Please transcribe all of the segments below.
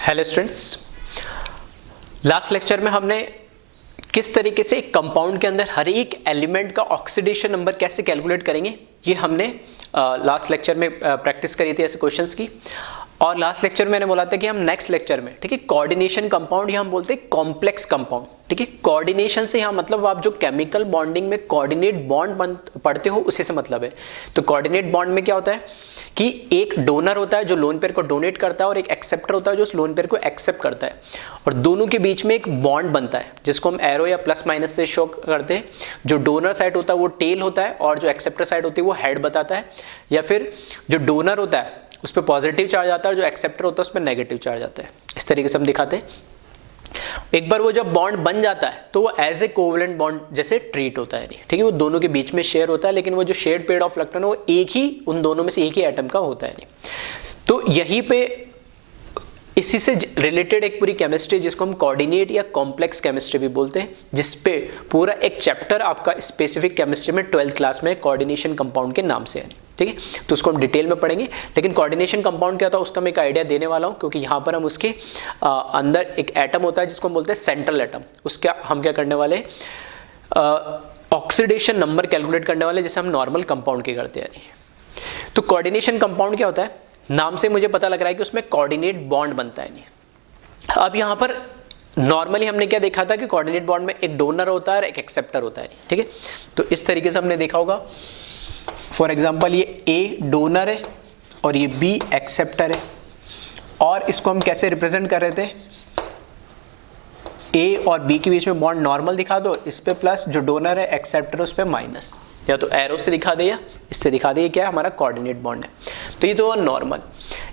Hello students, last lecture में हमने किस तरीके से एक कंपाउंड के अंदर हर एक एलिमेंट का ऑक्सीडेशन नंबर कैसे कैलकुलेट करेंगे ये हमने लास्ट लेक्चर में प्रैक्टिस करी थी ऐसे क्वेश्चंस की। और लास्ट लेक्चर में मैंने बोला था कि हम नेक्स्ट लेक्चर में, ठीक है, कोऑर्डिनेशन कंपाउंड या हम बोलते हैं कॉम्प्लेक्स कंपाउंड, ठीक है। कोऑर्डिनेशन से यहाँ मतलब आप जो केमिकल बॉन्डिंग में कोऑर्डिनेट बॉन्ड पढ़ते हो उसी से मतलब है। तो कोऑर्डिनेट बॉन्ड में क्या होता है कि एक डोनर होता है जो लोन पेयर को डोनेट करता है और एक एक्सेप्टर होता है जो उस लोन पेयर को एक्सेप्ट करता है, और दोनों के बीच में एक बॉन्ड बनता है जिसको हम एरो या प्लस माइनस से शो करते हैं। जो डोनर साइड होता है वो टेल होता है और जो एक्सेप्टर साइड होती है वो हेड बताता है, या फिर जो डोनर होता है उस पर पॉजिटिव चार्ज आता है, जो एक्सेप्टर होता है उस पर नेगेटिव चार्ज आता है। इस तरीके से हम दिखाते हैं। एक बार वो जब बॉन्ड बन जाता है तो वो एज ए कोवेलेंट बॉन्ड जैसे ट्रीट होता है, ठीक है। वो दोनों के बीच में शेयर होता है, लेकिन वो जो शेयर्ड पेयर ऑफ इलेक्ट्रॉन वो एक ही, उन दोनों में से एक ही एटम का होता है। तो यहीं पे इसी से रिलेटेड एक पूरी केमिस्ट्री जिसको हम कोऑर्डिनेट या कॉम्प्लेक्स केमिस्ट्री भी बोलते हैं, जिसपे पूरा एक चैप्टर आपका स्पेसिफिक केमिस्ट्री में 12th क्लास में कोऑर्डिनेशन कंपाउंड के नाम से है, ठीक है। तो उसको हम डिटेल में पढ़ेंगे, लेकिन कोऑर्डिनेशन कंपाउंड क्या होता है उसका मैं एक आइडिया देने वाला हूँ, क्योंकि यहाँ पर हम उसके अंदर एक एटम होता है जिसको हम बोलते हैं सेंट्रल एटम। उसका हम क्या करने वाले, ऑक्सीडेशन नंबर कैलकुलेट करने वाले, जैसे हम नॉर्मल कंपाउंड के करते हैं। तो कोऑर्डिनेशन कंपाउंड क्या होता है, नाम से मुझे पता लग रहा है कि उसमें कोऑर्डिनेट बॉन्ड बनता है। अब यहाँ पर नॉर्मली हमने क्या देखा था कि कोऑर्डिनेट बॉन्ड में एक डोनर होता है और एक एक्सेप्टर होता है, ठीक है। तो इस तरीके से हमने देखा होगा। फॉर एग्जांपल ये ए डोनर है और ये बी एक्सेप्टर है, और इसको हम कैसे रिप्रेजेंट कर रहे थे, ए और बी के बीच में बॉन्ड नॉर्मल दिखा दो, इस पे प्लस, जो डोनर है एक्सेप्टर उस पे माइनस, या तो एरो से दिखा दे या इससे दिखा दे, क्या है हमारा कोऑर्डिनेट बॉन्ड है। तो ये तो नॉर्मल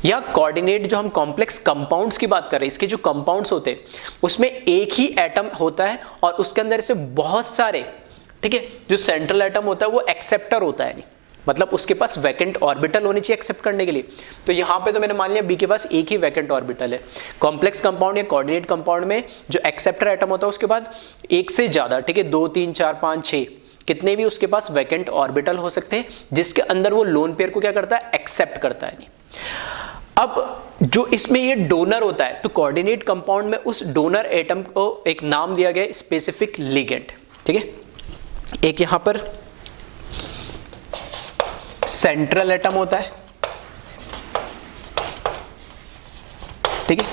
या कोऑर्डिनेट। जो हम कॉम्प्लेक्स कंपाउंड्स की बात कर रहे हैं, इसके जो कंपाउंड्स होते हैं उसमें एक ही एटम होता है और उसके अंदर से बहुत सारे, ठीक है, जो सेंट्रल एटम होता है वो एक्सेप्टर होता है, मतलब उसके पास वैकेंट ऑर्बिटल होनी चाहिए एक्सेप्ट करने के लिए। तो यहाँ पे तो मैंने मान लिया बी के पास एक ही वैकेंट ऑर्बिटल है। कॉम्प्लेक्स कंपाउंड या कोऑर्डिनेट कंपाउंड में जो एक्सेप्टर एटम होता है उसके बाद एक से ज्यादा, ठीक है, 2 3 4 5 6 कितने भी उसके पास वैकेंट ऑर्बिटल हो सकते हैं, जिसके अंदर वो लोन पेयर को क्या करता है, एक्सेप्ट करता है। अब जो इसमें ये डोनर होता है, तो कोऑर्डिनेट कंपाउंड में उस डोनर एटम को एक नाम दिया गया स्पेसिफिक लिगेंड, ठीक है। एक यहां पर सेंट्रल एटम होता है, ठीक है।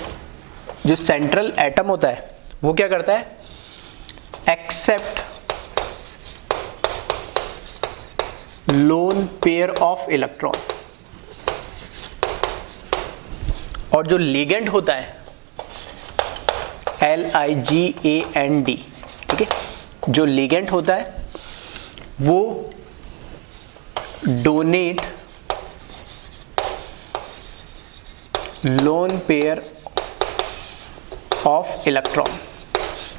जो सेंट्रल एटम होता है वो क्या करता है, accept lone pair of electron. और जो लिगेंड होता है LIGAND, ठीक है, जो लिगेंड होता है वो donate loan pair of electron.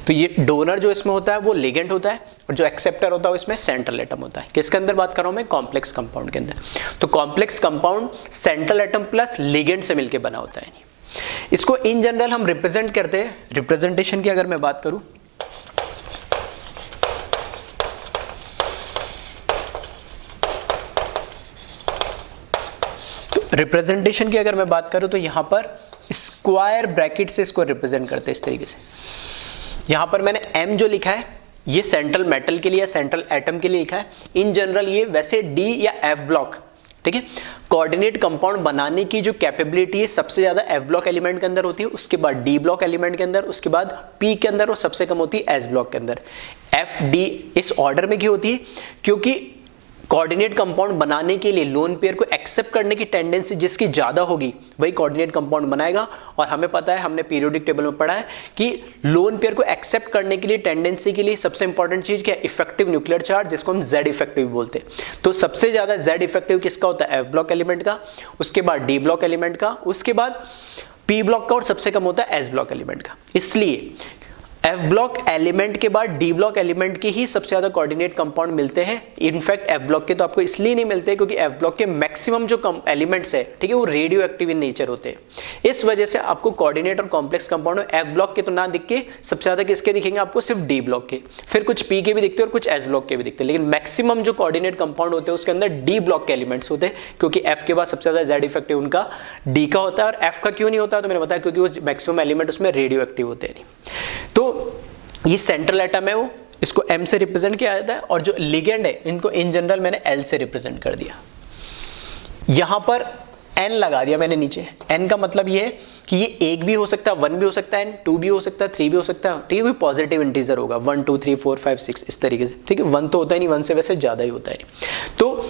तो ये डोनर जो इसमें होता है वो लिगेंड होता है, और जो एक्सेप्टर होता है उसमें सेंट्रल एटम होता है। किसके अंदर बात कर रहा हूं मैं, कॉम्प्लेक्स कंपाउंड के अंदर। तो complex compound central atom plus ligand से मिलकर बना होता है। इसको इन जनरल हम रिप्रेजेंट करते हैं। रिप्रेजेंटेशन की अगर मैं बात करूं तो रिप्रेजेंटेशन की अगर मैं बात करूं तो यहां पर स्क्वायर ब्रैकेट से इसको रिप्रेजेंट करते हैं इस तरीके से। यहां पर मैंने M जो लिखा है ये सेंट्रल मेटल के लिए या सेंट्रल एटम के लिए लिखा है। इन जनरल ये वैसे D या F ब्लॉक, ठीक है, कोऑर्डिनेट कंपाउंड बनाने की जो कैपेबिलिटी है सबसे ज्यादा F ब्लॉक एलिमेंट के अंदर होती है, उसके बाद D ब्लॉक एलिमेंट के अंदर, उसके बाद P के अंदर, और सबसे कम होती है S ब्लॉक के अंदर। F D इस ऑर्डर में क्यों होती है, क्योंकि कोऑर्डिनेट कंपाउंड बनाने के लिए लोन पेयर को एक्सेप्ट करने की टेंडेंसी जिसकी ज्यादा होगी वही कोऑर्डिनेट कंपाउंड बनाएगा। और हमें पता है, हमने पीरियोडिक टेबल में पढ़ा है कि लोन पेयर को एक्सेप्ट करने के लिए टेंडेंसी के लिए सबसे इंपॉर्टेंट चीज क्या है, इफेक्टिव न्यूक्लियर चार्ज, जिसको हम Z इफेक्टिव बोलते हैं। तो सबसे ज्यादा Z इफेक्टिव किसका होता है, F ब्लॉक एलिमेंट का, उसके बाद D ब्लॉक एलिमेंट का, उसके बाद P ब्लॉक का, और सबसे कम होता है S ब्लॉक एलिमेंट का। इसलिए एफ ब्लॉक एलिमेंट के बाद डी ब्लॉक एलिमेंट के ही सबसे ज्यादा कोऑर्डिनेट कंपाउंड मिलते हैं। इनफैक्ट एफ ब्लॉक के तो आपको इसलिए नहीं मिलते क्योंकि एफ ब्लॉक के मैक्सिमम जो एलिमेंट्स है, ठीक है, वो रेडियो एक्टिव इन नेचर होते हैं। इस वजह से आपको कोऑर्डिनेट और कॉम्प्लेक्स कंपाउंड एफ ब्लॉक के तो ना दिख के सबसे ज्यादा किसके दिखेंगे आपको, सिर्फ डी ब्लॉक के, फिर कुछ पी के भी दिखते हैं और कुछ एस ब्लॉक के भी दिखते हैं, लेकिन मैक्सिमम जो कोऑर्डिनेट कंपाउंड होते हैं उसके अंदर डी ब्लॉक के एलिमेंट्स होते हैं, क्योंकि एफ के बाद सबसे ज्यादा जेड इफेक्टिव उनका डी का होता है। और एफ का क्यों नहीं होता, तो मैंने बताया क्योंकि वो मैक्सिमम एलिमेंट उसमें रेडियो एक्टिव होते हैं। तो ये सेंट्रल एटम है, वो इसको M से रिप्रेजेंट किया जाता है, और जो लिगेंड है इनको इन जनरल मैंने L से रिप्रेजेंट कर दिया। यहां पर N लगा दिया मैंने नीचे। N का मतलब ये है कि ये 1 भी हो सकता है, 1 भी हो सकता है, 2 भी हो सकता है, 3 भी हो सकता है, ठीक है, कोई पॉजिटिव इंटीजर होगा, 1 2 3 4 5 6 इस तरीके से, ठीक है। 1 तो होता ही नहीं, 1 से वैसे ज्यादा ही होता है। तो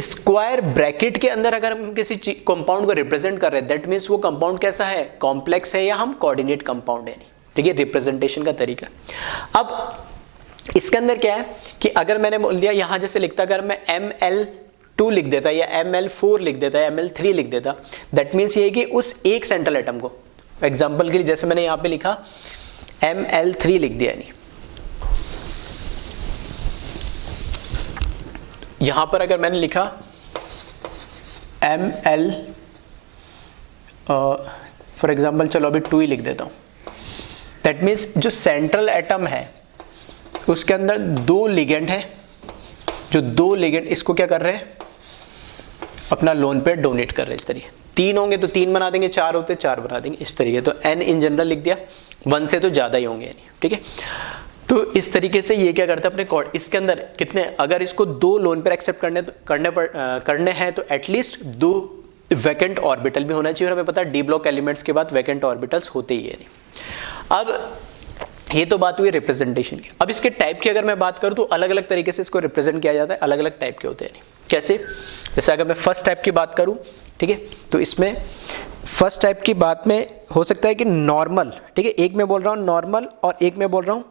स्क्वायर ब्रैकेट के अंदर अगर हम किसी कंपाउंड को रिप्रेजेंट कर रहे हैं, दैट मीन्स वो कंपाउंड कैसा है, कॉम्प्लेक्स है या हम कोऑर्डिनेट कंपाउंड है, ठीक है, रिप्रेजेंटेशन का तरीका। अब इसके अंदर क्या है कि अगर मैंने बोल दिया यहां जैसे लिखता, अगर मैं ML2 लिख देता या ML4 लिख देता या ML3 लिख देता, दैट मीन्स ये है कि उस एक सेंट्रल एटम को, एग्जांपल के लिए जैसे मैंने यहां पे लिखा ML3 लिख दिया, नहीं यहां पर अगर मैंने लिखा ML फॉर एग्जांपल, चलो अभी 2 ही लिख देता हूं, दैट मीन्स जो सेंट्रल एटम है उसके अंदर 2 लिगेंड है, जो 2 लिगेंड इसको क्या कर रहे हैं, अपना लोन पेयर डोनेट कर रहे हैं। इस तरीके 3 होंगे तो 3 बना देंगे, 4 होते 4 बना देंगे, इस तरीके। तो N इन जनरल लिख दिया, 1 से तो ज्यादा ही होंगे, ठीक है। तो इस तरीके से ये क्या करता है अपने इसके अंदर कितने, अगर इसको 2 लोन पेयर एक्सेप्ट करने हैं तो एटलीस्ट 2 वैकेंट ऑर्बिटल भी होना चाहिए, और हमें पता है डी ब्लॉक एलिमेंट्स के बाद वैकेंट ऑर्बिटल्स होते ही है। अब ये तो बात हुई रिप्रेजेंटेशन की। अब इसके टाइप की अगर मैं बात करूं तो अलग अलग तरीके से इसको रिप्रेजेंट किया जाता है, अलग अलग टाइप के होते हैं। कैसे, जैसे अगर मैं फर्स्ट टाइप की बात करूं, ठीक है, तो इसमें फर्स्ट टाइप की बात में हो सकता है कि नॉर्मल, ठीक है, एक मैं बोल रहा हूं नॉर्मल और एक मैं बोल रहा हूं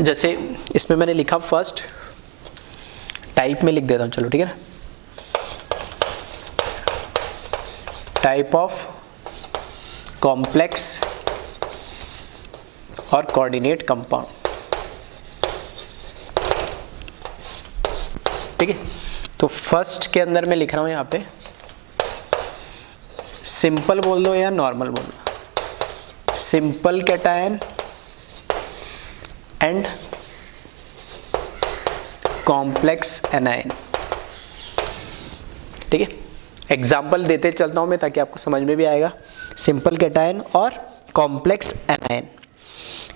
जैसे इसमें मैंने लिखा फर्स्ट टाइप में लिख देता हूं, चलो ठीक है ना, टाइप ऑफ कॉम्प्लेक्स और कोऑर्डिनेट कंपाउंड, ठीक है। तो फर्स्ट के अंदर मैं लिख रहा हूं यहां पे सिंपल बोल दो या नॉर्मल बोल दो, simple cation and complex anion, ठीक है। एग्जाम्पल देते चलता हूं मैं ताकि आपको समझ में भी आएगा। सिंपल कैटायन और कॉम्प्लेक्स एनायन,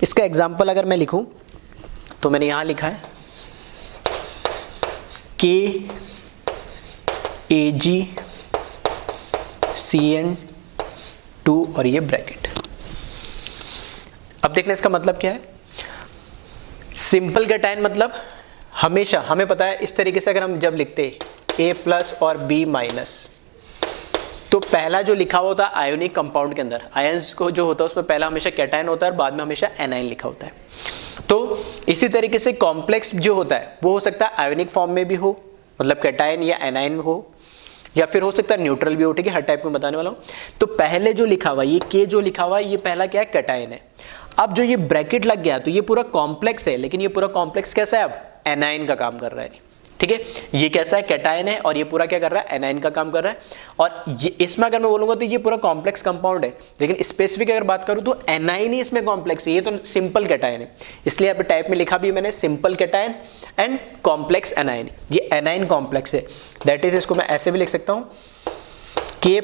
इसका एग्जाम्पल अगर मैं लिखूं तो मैंने यहां लिखा है KAgCN2 और ये ब्रैकेट। अब देखना इसका मतलब क्या है। सिंपल कैटायन मतलब हमेशा हमें पता है, इस तरीके से अगर हम जब लिखते A+ और B-, तो पहला जो लिखा हुआ होता है आयोनिक कंपाउंड के अंदर, आयंस को जो होता है उसमें पहला हमेशा कैटायन होता है और बाद में हमेशा एनायन लिखा होता है। तो इसी तरीके से कॉम्प्लेक्स जो होता है वो हो सकता है आयोनिक फॉर्म में भी हो, मतलब कैटायन या एनायन हो, या फिर हो सकता है न्यूट्रल भी हो, ठीक है, हर टाइप में बताने वाला हूं। तो पहले जो लिखा हुआ ये K जो लिखा हुआ है ये पहला क्या है, कैटायन है। अब जो ये ब्रैकेट लग गया तो ये पूरा कॉम्प्लेक्स है, लेकिन ये पूरा कॉम्प्लेक्स कैसा है, अब एनायन का काम कर रहा है, ठीक है। ये कैसा है, कैटायन है, और ये पूरा क्या कर रहा है, एनायन का काम कर रहा है। और ये इसमें अगर मैं बोलूंगा तो ये पूरा कॉम्प्लेक्स कंपाउंड है, लेकिन स्पेसिफिक अगर बात करूं तो एनायन ही इसमें कॉम्प्लेक्स है, ये तो सिंपल कैटायन है। इसलिए यहाँ पे टाइप में लिखा भी मैंने simple cation and complex anion, ये एनायन कॉम्प्लेक्स है। दैट इज, इसको मैं ऐसे भी लिख सकता हूं K+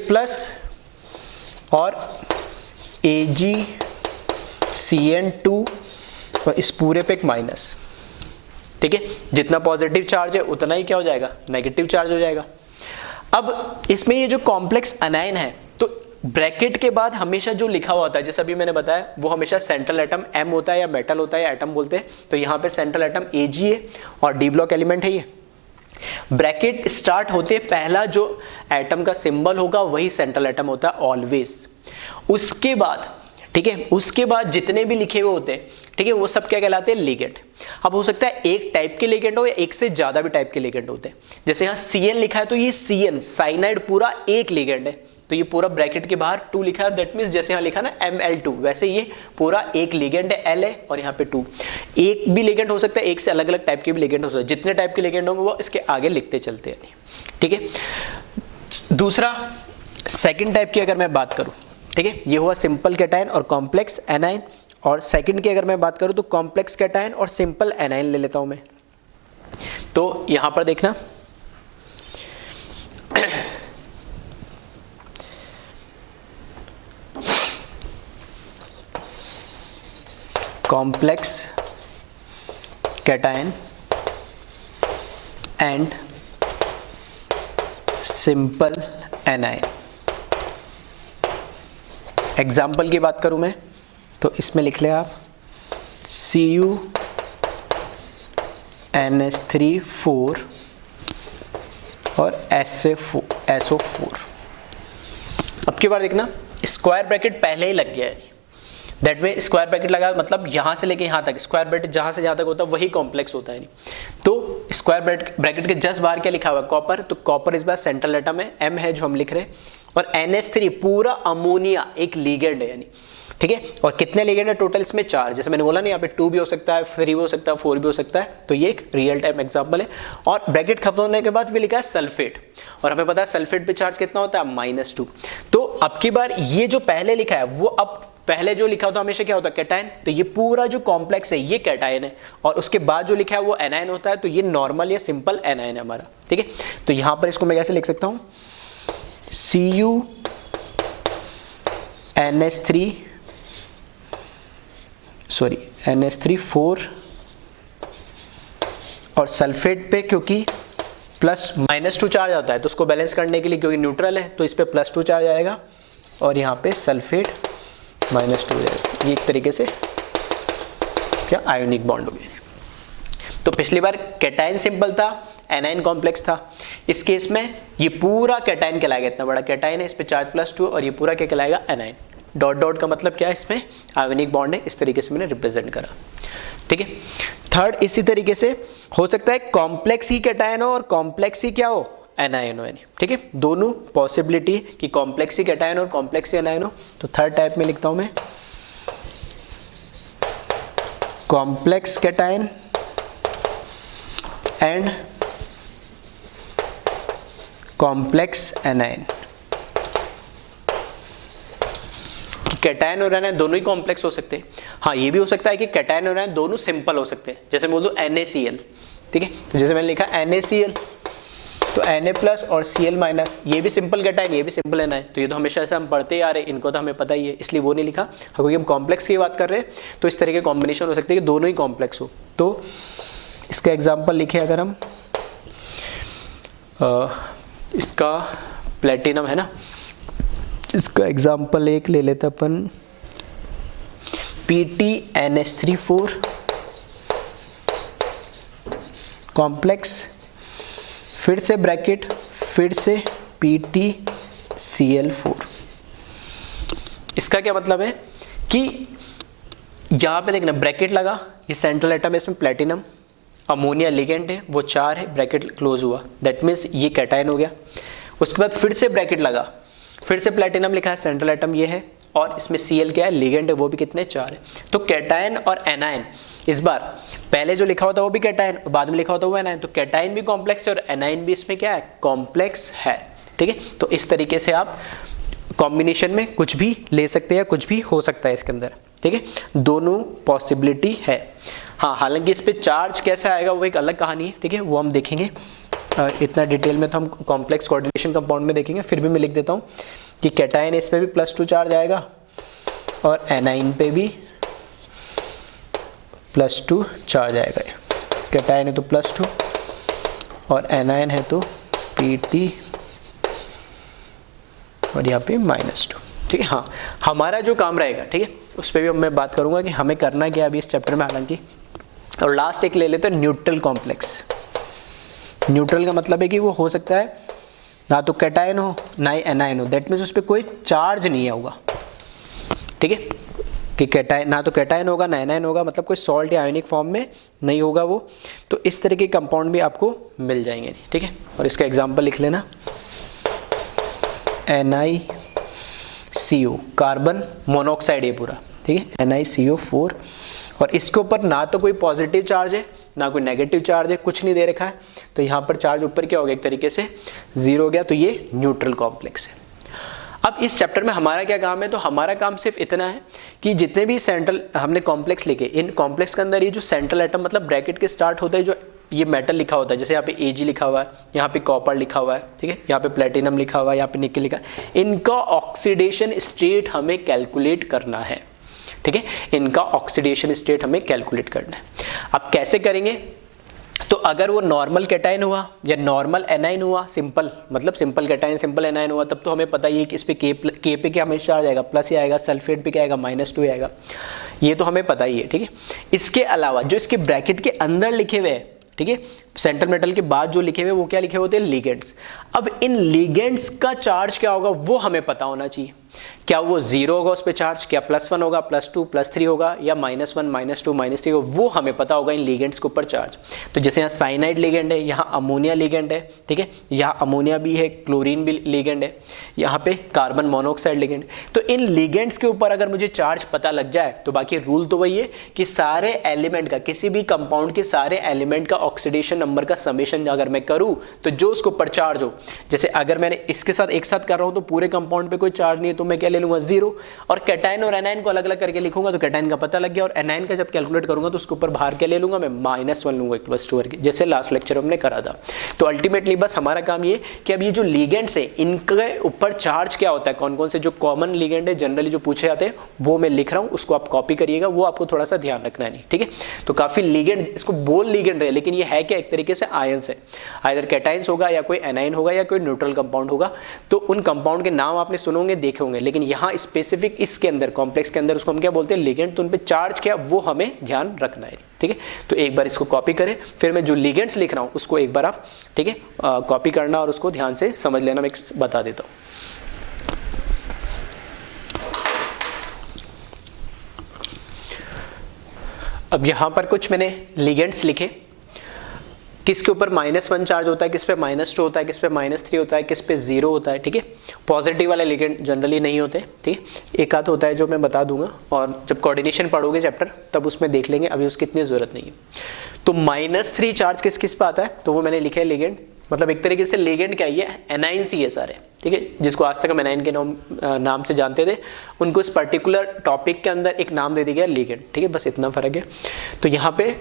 और AgCN2 और इस पूरे पे एक माइनस, ठीक है। जितना पॉजिटिव चार्ज है उतना ही क्या हो जाएगा, नेगेटिव चार्ज हो जाएगा। अब इसमें ये जो कॉम्प्लेक्स एनायन है, तो ब्रैकेट के बाद हमेशा जो लिखा हुआ होता है, जैसे अभी मैंने बताया, वो हमेशा सेंट्रल एटम M होता है या मेटल होता है या एटम बोलते हैं। तो यहाँ पे सेंट्रल एटम Ag है और डी ब्लॉक एलिमेंट है ये। ब्रैकेट स्टार्ट होते पहला जो एटम का सिंबल होगा वही सेंट्रल एटम होता है ऑलवेज। उसके बाद, ठीक है, उसके बाद जितने भी लिखे हुए होते हैं, ठीक है, वो सब क्या कहलाते हैं, लिगेंड। अब हो सकता है एक टाइप के लिगेंड हो या एक से ज्यादा भी टाइप के लिगेंड होते हैं। जैसे यहाँ CN लिखा है तो ये CN साइनाइड पूरा एक लिगेंड है, तो तो ये पूरा ब्रैकेट के बाहर 2 लिखा है, दैट मीन्स जैसे यहाँ लिखा ना Ml2, वैसे ये पूरा एक लिगेंड है L है और यहाँ पे 2। एक भी लिगेंड हो सकता है, एक से अलग अलग टाइप के भी लिगेंड हो सकते हैं, जितने टाइप के लिगेंड होंगे वो इसके आगे लिखते चलते हैं, ठीक है। दूसरा सेकेंड टाइप की अगर मैं बात करूँ, ठीक है, ये हुआ सिंपल कैटायन और कॉम्प्लेक्स एनायन। और सेकंड की अगर मैं बात करूं तो कॉम्प्लेक्स कैटायन और सिंपल एनायन ले लेता हूं मैं। तो यहां पर देखना complex cation and simple anion. Example की बात करूं मैं तो इसमें लिख ले आप CuNH3 और SO4। अब की बार देखना स्क्वायर ब्रैकेट पहले ही लग गया है, दैट में स्क्वायर ब्रैकेट लगा मतलब यहां से लेके यहां तक स्क्वायर ब्रैकेट जहां से जहां तक होता है वही कॉम्प्लेक्स होता है नहीं। तो स्क्वायर ब्रैकेट के जस्ट बाहर क्या लिखा हुआ है कॉपर, तो कॉपर इस बार सेंट्रल एटम है, M है जो हम लिख रहे हैं, और NH3 पूरा अमोनिया एक लिगेंड है यानी, ठीक है। और कितने लिगेंड है टोटल इसमें 4, जैसे मैंने बोला ना यहाँ पे 2 भी हो सकता है, 3 भी हो सकता है, 4 भी हो सकता है, तो ये एक रियल टाइम एग्जांपल है। और ब्रैकेट खत्म होने के बाद भी लिखा है सल्फेट, और हमें पता है सल्फेट पे चार्ज कितना होता है -2। तो अब की बार ये जो पहले लिखा है वो अब पहले जो लिखा होता है हमेशा क्या होता है कैटायन, तो ये पूरा जो कॉम्प्लेक्स है ये कैटायन है, और उसके बाद जो लिखा है वो एनायन होता है, तो ये नॉर्मल या सिंपल एनायन है हमारा, ठीक है। तो यहां पर इसको मैं कैसे लिख सकता हूं NH3 और सल्फेट पे क्योंकि -2 चार्ज आता है तो उसको बैलेंस करने के लिए क्योंकि न्यूट्रल है तो इस पे +2 चार्ज आएगा और यहाँ पे सल्फेट -2 जाएगा। ये एक तरीके से क्या आयोनिक बॉन्ड हो गया। तो पिछली बार कैटायन सिंपल था, एनायन कॉम्प्लेक्स था, इस केस में ये पूरा कैटायन कहलाएगा, इतना बड़ा कैटायन है, इस पे चार्ज +2 और ये पूरा क्या कहलाएगा एनायन। डॉट डॉट का मतलब क्या है, इसमें आयोनिक बॉन्ड है, इस तरीके से मैंने रिप्रेजेंट करा, ठीक है। थर्ड इसी तरीके से हो सकता है कॉम्प्लेक्स ही कैटायन हो और कॉम्प्लेक्स ही क्या हो एनायन हो, यानी ठीक है, दोनों पॉसिबिलिटी कि कॉम्प्लेक्स ही कैटायन और कॉम्प्लेक्स ही एनायन हो। तो थर्ड टाइप में लिखता हूं मैं complex cation and complex anion. Cation और एनायन दोनों ही कॉम्प्लेक्स हो सकते हैं। हाँ, ये भी हो सकता है कि कैटायन और एनायन दोनों सिंपल हो सकते हैं, जैसे बोल दो NaCl, ठीक है। तो जैसे मैंने लिखा NaCl तो Na+ और Cl-, ये भी सिंपल कैटायन, ये भी सिंपल एनायन, तो ये तो हमेशा से हम पढ़ते ही आ रहे हैं, इनको तो हमें पता ही है, इसलिए वो नहीं लिखा। क्योंकि हम कॉम्प्लेक्स की बात कर रहे हैं तो इस तरह के कॉम्बिनेशन हो सकते हैं कि दोनों ही कॉम्प्लेक्स हो। तो इसका एग्जाम्पल लिखे अगर हम इसका प्लेटिनम है ना, इसका एग्जाम्पल एक ले लेते अपन PtNH3 कॉम्प्लेक्स, फिर से ब्रैकेट, फिर से PtCl4। इसका क्या मतलब है कि यहां पे देखना ब्रैकेट लगा, ये सेंट्रल एटम है, इसमें प्लेटिनम, अमोनिया लिगेंड है, वो 4 है, ब्रैकेट क्लोज हुआ, दैट मीन्स ये कैटायन हो गया। उसके बाद फिर से ब्रैकेट लगा, फिर से प्लेटिनम लिखा है, सेंट्रल एटम ये है, और इसमें Cl क्या है लिगेंड है, वो भी कितने 4 है। तो कैटायन और एनायन इस बार पहले जो लिखा होता है वो भी कैटायन, बाद में लिखा होता है वो एनायन, तो कैटायन भी कॉम्प्लेक्स है और एनायन भी इसमें क्या है कॉम्प्लेक्स है, ठीक है। तो इस तरीके से आप कॉम्बिनेशन में कुछ भी ले सकते हैं, कुछ भी हो सकता है इसके अंदर, ठीक है, दोनों पॉसिबिलिटी है। हाँ, हालांकि इस पे चार्ज कैसे आएगा वो एक अलग कहानी है, ठीक है, वो हम देखेंगे। इतना डिटेल में तो हम कॉम्प्लेक्स कोऑर्डिनेशन कंपाउंड में देखेंगे। फिर भी मैं लिख देता हूँ कि कैटायन इस पे भी +2 चार्ज आएगा और एनायन पे भी +2 चार्ज आएगा। कैटायन है तो +2 और एनायन है तो Pt और यहाँ पे -2, ठीक है। हाँ, हमारा जो काम रहेगा, ठीक है, उस पर भी मैं बात करूंगा कि हमें करना क्या अभी इस चैप्टर में हालांकि। और लास्ट एक ले लेते हैं न्यूट्रल कॉम्प्लेक्स। न्यूट्रल का मतलब है कि वो हो सकता है ना तो कैटायन हो ना ही एनायन हो, दैट मीन्स उस पर कोई चार्ज नहीं होगा, ठीक है, कि कैटायन ना तो कैटायन होगा ना एनायन होगा, मतलब कोई सॉल्ट या आयोनिक फॉर्म में नहीं होगा वो। तो इस तरह के कंपाउंड भी आपको मिल जाएंगे, ठीक है। और इसका एग्जांपल लिख लेना NiCO, कार्बन मोनोऑक्साइड ये पूरा, ठीक है, NiCO4, और इसके ऊपर ना तो कोई पॉजिटिव चार्ज है ना कोई नेगेटिव चार्ज है, कुछ नहीं दे रखा है, तो यहाँ पर चार्ज ऊपर क्या हो गया, एक तरीके से 0 हो गया, तो ये न्यूट्रल कॉम्प्लेक्स है। अब इस चैप्टर में हमारा क्या काम है, तो हमारा काम सिर्फ इतना है कि जितने भी सेंट्रल हमने कॉम्प्लेक्स लिखे, इन कॉम्प्लेक्स के अंदर ये जो सेंट्रल एटम मतलब ब्रैकेट के स्टार्ट होता है, जो ये मेटल लिखा होता है, जैसे यहाँ पे Ag लिखा हुआ है, यहाँ पे कॉपर लिखा हुआ है, ठीक है, यहाँ पे प्लेटिनम लिखा हुआ है, यहाँ पे निकल लिखा है, इनका ऑक्सीडेशन स्टेट हमें कैलकुलेट करना है, ठीक है, इनका ऑक्सीडेशन स्टेट हमें कैलकुलेट करना है। अब कैसे करेंगे, तो अगर वो नॉर्मल कैटायन हुआ या नॉर्मल एनाइन हुआ, सिंपल मतलब सिंपल कैटायन सिंपल एनाइन हुआ, तब तो हमें पता ही है कि इस पे के पे क्या हमेशा आ जाएगा, प्लस ही आएगा, सल्फेट पे क्या आएगा, -2 आएगा, ये तो हमें पता ही है, ठीक है। इसके अलावा जो इसके ब्रैकेट के अंदर लिखे हुए हैं, ठीक है, सेंट्रल मेटल के बाद जो लिखे हुए वो क्या लिखे होते हैं, लिगेंड्स। अब इन लिगेंड्स का चार्ज क्या होगा वो हमें पता होना चाहिए, क्या वो 0 होगा उस पर चार्ज, क्या +1 होगा, +2 +3 होगा, या -1 -2 -3 होगा, वो हमें पता होगा इन लिगेंड्स के ऊपर चार्ज। तो जैसे यहाँ साइनाइड लिगेंड है, यहाँ अमोनिया लिगेंड है, ठीक है, यहाँ अमोनिया भी है, क्लोरीन भी लिगेंड है, यहाँ पे कार्बन मोनोऑक्साइड लिगेंड। तो इन लिगेंड्स के ऊपर अगर मुझे चार्ज पता लग जाए तो बाकी रूल तो वही है कि सारे एलिमेंट का, किसी भी कंपाउंड के सारे एलिमेंट का ऑक्सीडेशन नंबर का समेशन अगर मैं करूँ तो जो उसके ऊपर चार्ज हो, जैसे अगर मैंने इसके साथ एक साथ कर रहा हूँ तो पूरे कंपाउंड पे कोई चार्ज नहीं है, तो मैं क्या ले लूंगा, 0, और कैटायन और एनायन को अलग अलग करके लिखूंगा तो कैटायन का पता लग गया, और एनायन का जब कैलकुलेट करूंगा तो उसके ऊपर बाहर क्या ले लूंगा, मैं -1 लूंगा +2 करके, जैसे लास्ट लेक्चर में हमने करा था। तो अल्टीमेटली बस हमारा काम ये कि अब ये जो लिगेंड्स है इनके ऊपर चार्ज क्या होता है, कौन कौन से जो कॉमन लिगेंड है जनरली जो पूछे जाते हैं वो मैं लिख रहा हूँ, उसको आप कॉपी करिएगा, वो आपको थोड़ा सा ध्यान रखना है, ठीक है। तो काफी लिगेंड, इसको बोल लिगेंड है, लेकिन ये है क्या, एक तरीके से आयंस है, आइदर कैटायंस होगा या कोई एनाइन होगा या कोई न्यूट्रल कंपाउंड होगा। तो उन कंपाउंड के नाम आपने सुनोगे देखे होंगे, लेकिन यहाँ स्पेसिफिक इसके अंदर कॉम्प्लेक्स के अंदर उसको हम क्या बोलते हैं, लिगेंड, तो उन पे चार्ज क्या वो हमें ध्यान रखना है, ठीक है। तो एक बार इसको कॉपी करें, फिर मैं जो लिगेंड्स लिख रहा हूँ उसको एक बार आप, ठीक है, कॉपी करना और उसको ध्यान से समझ लेना, मैं बता देता हूँ। अब यहाँ पर कुछ मैंने लिगेंड्स लिखे, किसके ऊपर -1 चार्ज होता है, किस पे -2 होता है, किस पे -3 होता है, किस पे 0 होता है, ठीक है। पॉजिटिव वाले लिगेंड जनरली नहीं होते, ठीक है, एक आध होता है जो मैं बता दूंगा, और जब कोऑर्डिनेशन पढ़ोगे चैप्टर तब उसमें देख लेंगे, अभी उसकी इतनी जरूरत नहीं है। तो -3 चार्ज किस किस पे आता है, तो वो मैंने लिखा है लिगेंड, मतलब एक तरीके से लिगेंड क्या है, एनाइंस ही है सारे, ठीक है, जिसको आज तक हम एनाइन के नाम से जानते थे, उनको इस पर्टिकुलर टॉपिक के अंदर एक नाम दे दिया गया लिगेंड, ठीक है, बस इतना फर्क है। तो यहाँ पे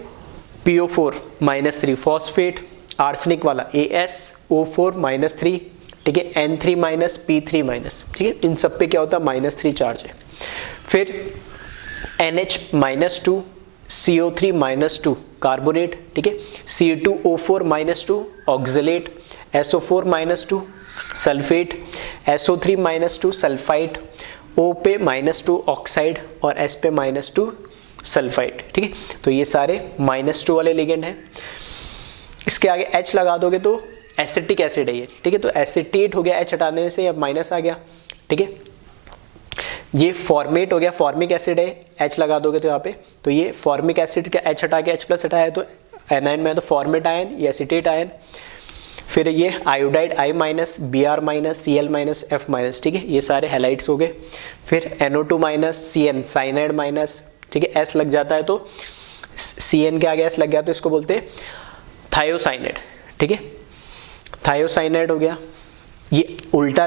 PO4 -3 फॉस्फेट आर्सेनिक वाला AsO4 -3, ठीक है, N3 P3 ठीक है, इन सब पे क्या होता है, -3 चार्ज है। फिर NH -2 CO3 -2 कार्बोनेट, ठीक है, C2O4 -2 oxalate, SO4 -2 sulphate, SO3 -2 sulphite, O पे -2 ऑक्साइड और S पे -2 सल्फाइड, ठीक है। तो ये सारे -2 वाले लिगेंड हैं। इसके आगे H लगा दोगे तो एसिटिक एसिड है ये, ठीक है, तो एसिटेट हो गया, H हटाने से अब माइनस आ गया, ठीक है। ये फॉर्मेट हो गया, फॉर्मिक एसिड है, H लगा दोगे तो यहाँ पे, तो ये फॉर्मिक एसिड का H हटा के H+ हटाया तो एनाइन में, तो फॉर्मेट आयन, ये एसिटेट आयन। फिर ये iodide I-, Br-, Cl-, F-, ठीक है, ये सारे हैलाइड्स हो गए। फिर NO2-, Cn साइनाइड माइनस, ठीक है, S लग जाता है तो Cn के आगे S लग गया तो इसको बोलते हैं थायोसाइनाइड, ठीक है, थायोसाइनाइड हो गया। ये उल्टा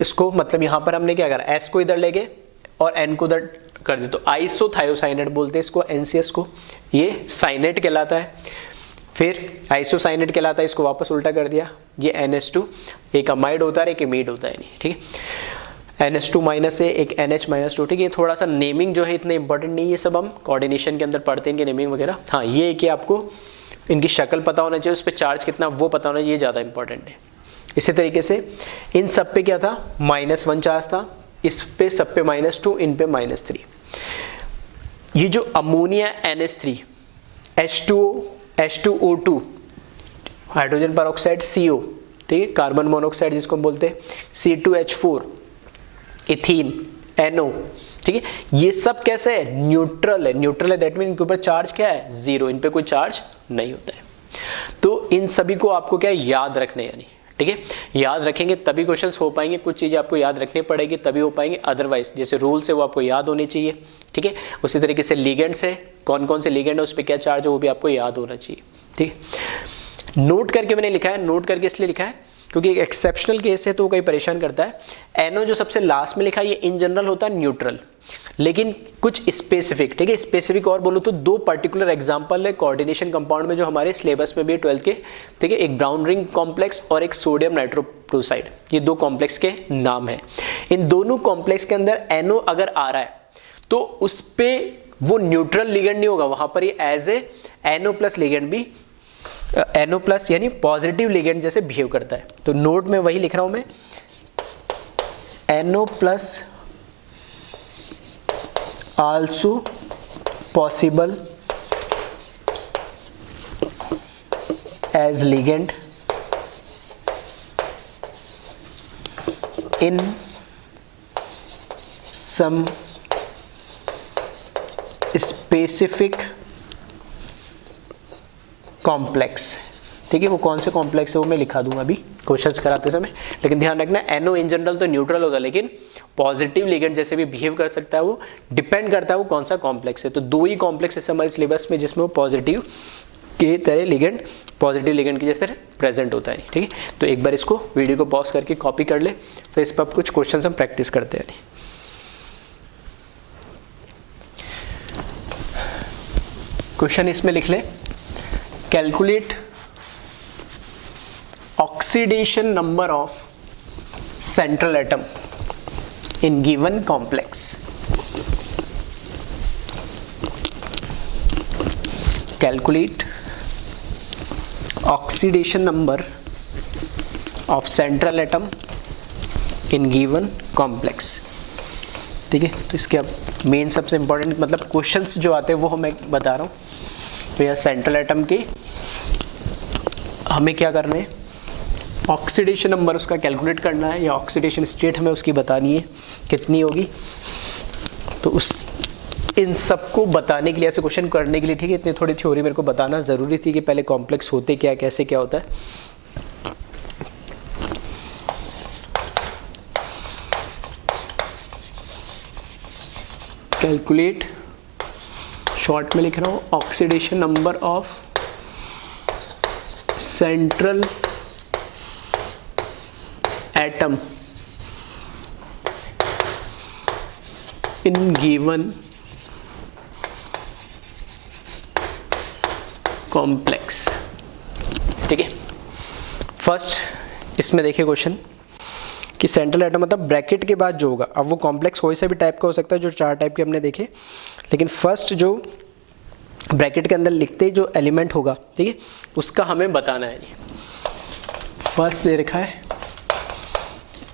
इसको मतलब यहाँ पर हमने क्या करा, S को इधर ले गए और N को उधर कर दिया, तो आइसोथायोसाइनाइड बोलते हैं इसको, NCS को, ये साइनेट कहलाता है। फिर आइसोसाइनेट कहलाता है, इसको वापस उल्टा कर दिया, ये NH2, एक अमाइड होता है एक एमीड होता है, नहीं, ठीक है, NH2- है, एक NH -2, ठीक है। थोड़ा सा नेमिंग जो है इतने इंपॉर्टेंट नहीं, ये सब हम कोऑर्डिनेशन के अंदर पढ़ते हैं, इनके नेमिंग वगैरह। हाँ, ये कि आपको इनकी शक्ल पता होना चाहिए, उस पर चार्ज कितना वो पता होना चाहिए, ज़्यादा इंपॉर्टेंट है। इसी तरीके से इन सब पे क्या था, -1 चार्ज था, इस पे सब पे -2, इन पे -3। ये जो ammonia NH3, H2O, H2O2, hydrogen peroxide CO, ठीक है, कार्बन मोनोऑक्साइड जिसको हम बोलते हैं, C2H4, इथीन, NO, ठीक है, ये सब कैसे है, न्यूट्रल है, न्यूट्रल है, दैट मीन इनके ऊपर चार्ज क्या है, 0, इन पे कोई चार्ज नहीं होता है। तो इन सभी को आपको क्या याद रखना है, यानी ठीक है, याद रखेंगे तभी क्वेश्चंस हो पाएंगे, कुछ चीज़ें आपको याद रखनी पड़ेगी तभी हो पाएंगे, अदरवाइज जैसे रूल्स है वो आपको याद होनी चाहिए। ठीक है, उसी तरीके से लिगेंड्स है, कौन कौन से लिगेंड है, उस पर क्या चार्ज है वो भी आपको याद होना चाहिए। ठीक है, नोट करके मैंने लिखा है, नोट करके इसलिए लिखा है क्योंकि एक एक्सेप्शनल केस है तो वो कहीं परेशान करता है। एनो जो सबसे लास्ट में लिखा है ये इन जनरल होता है न्यूट्रल, लेकिन कुछ स्पेसिफिक, ठीक है, स्पेसिफिक और बोलो तो दो पर्टिकुलर एग्जांपल है कोऑर्डिनेशन कंपाउंड में जो हमारे सिलेबस में भी है 12th के, ठीक है, एक ब्राउन रिंग कॉम्प्लेक्स और एक सोडियम नाइट्रोक्लोराइड, ये दो कॉम्प्लेक्स के नाम है। इन दोनों कॉम्प्लेक्स के अंदर एनो अगर आ रहा है तो उस पर वो न्यूट्रल लिगेंड नहीं होगा, वहां पर ये as a NO plus ligand भी, एनो प्लस यानी पॉजिटिव लिगेंड जैसे बिहेव करता है। तो नोट में वही लिख रहा हूं मैं, एनो plus also possible as ligand in some specific complex. ठीक है, वो कौन से कॉम्प्लेक्स है वो मैं लिखा दूंगा अभी क्वेश्चंस कराते समय, लेकिन ध्यान रखना एनो इन जनरल तो न्यूट्रल होगा, लेकिन पॉजिटिव लिगेंड जैसे भी बिहेव कर सकता है, वो डिपेंड करता है वो कौन सा कॉम्प्लेक्स है। तो दो ही कॉम्प्लेक्स है हमारे सिलेबस में जिसमें वो पॉजिटिव के तरह लिगेंड, पॉजिटिव लिगेंड की जैसे प्रेजेंट होता है। ठीक है, तो एक बार इसको वीडियो को पॉज करके कॉपी कर ले, फिर इस पर कुछ क्वेश्चन हम प्रैक्टिस करते हैं। क्वेश्चन इसमें लिख ले, calculate oxidation number of central atom in given complex. Calculate oxidation number of central atom in given complex. ठीक है, तो इसके अब मेन सबसे इंपॉर्टेंट मतलब क्वेश्चंस जो आते हैं वो मैं बता रहा हूँ। तो यह सेंट्रल एटम के हमें क्या करना है, ऑक्सीडेशन नंबर उसका कैलकुलेट करना है, या ऑक्सीडेशन स्टेट हमें उसकी बतानी है कितनी होगी। तो उस इन सबको बताने के लिए, ऐसे क्वेश्चन करने के लिए, ठीक है, इतनी थोड़ी थ्योरी मेरे को बताना ज़रूरी थी कि पहले कॉम्प्लेक्स होते क्या, कैसे क्या होता है। कैलकुलेट, शॉर्ट में लिख रहा हूँ, oxidation number of central atom in given complex. ठीक है, फर्स्ट इसमें देखिए क्वेश्चन कि सेंट्रल एटम मतलब ब्रैकेट के बाद जो होगा, अब वो कॉम्प्लेक्स कोई सा भी टाइप का हो सकता है, जो 4 टाइप के हमने देखे, लेकिन फर्स्ट जो ब्रैकेट के अंदर लिखते ही जो एलिमेंट होगा, ठीक है, उसका हमें बताना है। फर्स्ट दे रखा है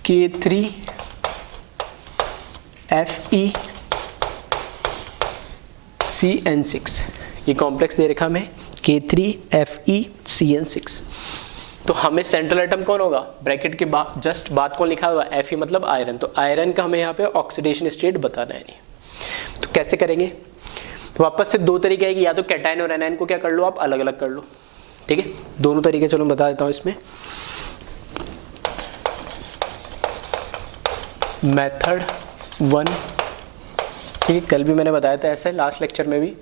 K3FeCN6, ये कॉम्प्लेक्स दे रखा हमें K3FeCN6। तो हमें सेंट्रल एटम कौन होगा, ब्रैकेट के बाद जस्ट बाद कौन लिखा हुआ, Fe मतलब आयरन, तो आयरन का हमें यहाँ पे ऑक्सीडेशन स्टेट बताना है। तो कैसे करेंगे, वापस से दो तरीके आएगी, या तो कैटायन और एनायन को क्या कर लो आप अलग अलग कर लो। ठीक है, दोनों तरीके चलो बता देता हूँ इसमें। मेथड 1, ठीक है, कल भी मैंने बताया था ऐसे लास्ट लेक्चर में भी,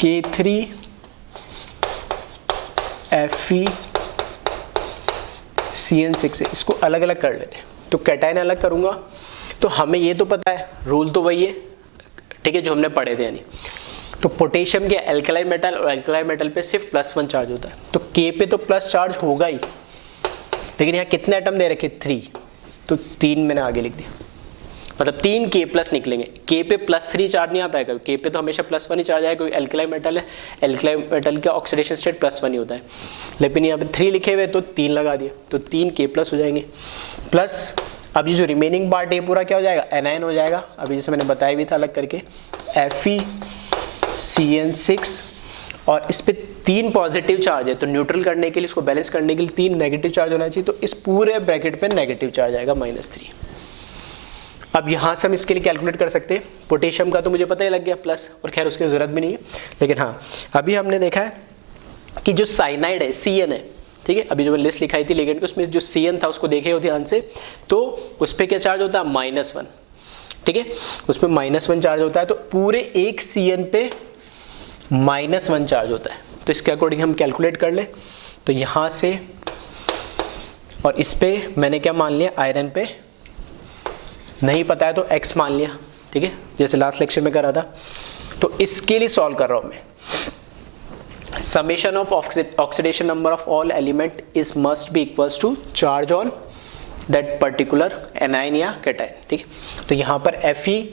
K3FeCN6 इसको अलग अलग कर लेते हैं। तो कैटायन अलग करूँगा, तो हमें ये तो पता है, रूल तो वही है, ठीक है, जो हमने पढ़े थे। यानी तो पोटेशियम के एल्कलाइन मेटल और एल्कलाइन मेटल पे सिर्फ +1 चार्ज होता है, तो K पे तो प्लस चार्ज होगा ही, लेकिन यहाँ कितने एटम दे रखे 3, तो 3 मैंने आगे लिख दिया, मतलब 3 K+ निकलेंगे। K पे +3 चार्ज नहीं आता है कभी, K पे तो हमेशा +1 ही चार्ज आएगा, क्योंकि एल्कलाइन मेटल है, एल्कलाइन मेटल का ऑक्सीडेशन स्टेट +1 ही होता है। लेकिन यहाँ पे 3 लिखे हुए तो 3 लगा दिया, तो 3 K+ हो जाएंगे, प्लस अब ये जो रिमेनिंग पार्ट है पूरा क्या हो जाएगा, एनायन हो जाएगा। अभी जैसे मैंने बताया भी था अलग करके, FeCN6, और इस पे 3 पॉजिटिव चार्ज है, तो न्यूट्रल करने के लिए, इसको बैलेंस करने के लिए 3 नेगेटिव चार्ज होना चाहिए, तो इस पूरे ब्रैकेट पे नेगेटिव चार्ज आएगा -3। अब यहाँ से हम इसके लिए कैलकुलेट कर सकते हैं, पोटेशियम का तो मुझे पता ही लग गया प्लस, और खैर उसकी ज़रूरत भी नहीं है, लेकिन हाँ अभी हमने देखा है कि जो साइनाइड है CN है, ठीक है, अभी जो मैंने लिस्ट लिखाई थी लिगेंड की उसमें जो CN था उसको देखे हो ध्यान से, तो उस पर क्या चार्ज होता है, -1, ठीक है, उसमें -1 चार्ज होता है, तो पूरे एक CN पे -1 चार्ज होता है। तो इसके अकॉर्डिंग हम कैलकुलेट कर ले, तो यहाँ से और इस पे मैंने क्या मान लिया, आयरन पे नहीं पता है तो x मान लिया, ठीक है, जैसे लास्ट लेक्चर में करा था। तो इसके लिए सॉल्व कर रहा हूँ मैं, summation of oxidation number of all element is must be equals to charge on that particular anion या cation, ठीक है। तो यहाँ पर Fe